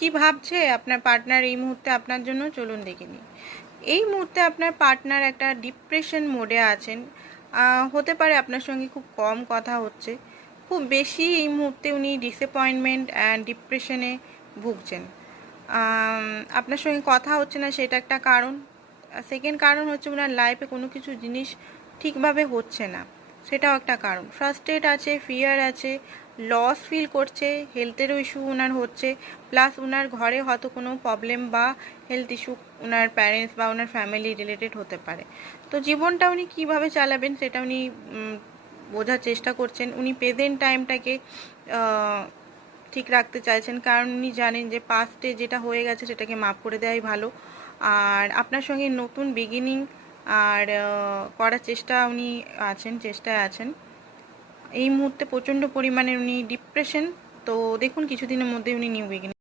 কি ভাবছে আপনার পার্টনার এই মুহূর্তে আপনার জন্য, চলুন দেখে নিই। এই মুহূর্তে আপনার পার্টনার একটা ডিপ্রেশন মোডে আছেন। হতে পারে আপনার সঙ্গে খুব কম কথা হচ্ছে, খুব বেশি এই মুহূর্তে উনি ডিসঅ্যাপয়েন্টমেন্ট অ্যান্ড ডিপ্রেশনে ভুগছেন। আপনার সঙ্গে কথা হচ্ছে না, সেটা একটা কারণ। সেকেন্ড কারণ হচ্ছে ওনার লাইফে কোনো কিছু জিনিস ঠিকভাবে হচ্ছে না, সেটাও একটা কারণ। ফ্রাস্ট্রেট আছে, ফিয়ার আছে, লস ফিল করছে, হেলথেরও ইস্যু ওনার হচ্ছে, প্লাস ওনার ঘরে হয়তো কোনো প্রবলেম বা হেলথ ইস্যু ওনার প্যারেন্টস বা ওনার ফ্যামিলি রিলেটেড হতে পারে। তো জীবনটা উনি কীভাবে চালাবেন সেটা উনি বোঝার চেষ্টা করছেন। উনি প্রেজেন্ট টাইমটাকে ঠিক রাখতে চাইছেন, কারণ উনি জানেন যে পাস্টে যেটা হয়ে গেছে সেটাকে মাফ করে দেওয়াই ভালো। আর আপনার সঙ্গে নতুন বিগিনিং আর করার চেষ্টায় আছেন। এই মুহূর্তে প্রচণ্ড পরিমাণে উনি ডিপ্রেশন, তো দেখুন কিছুদিনের মধ্যে উনি নিউ বিগিনিং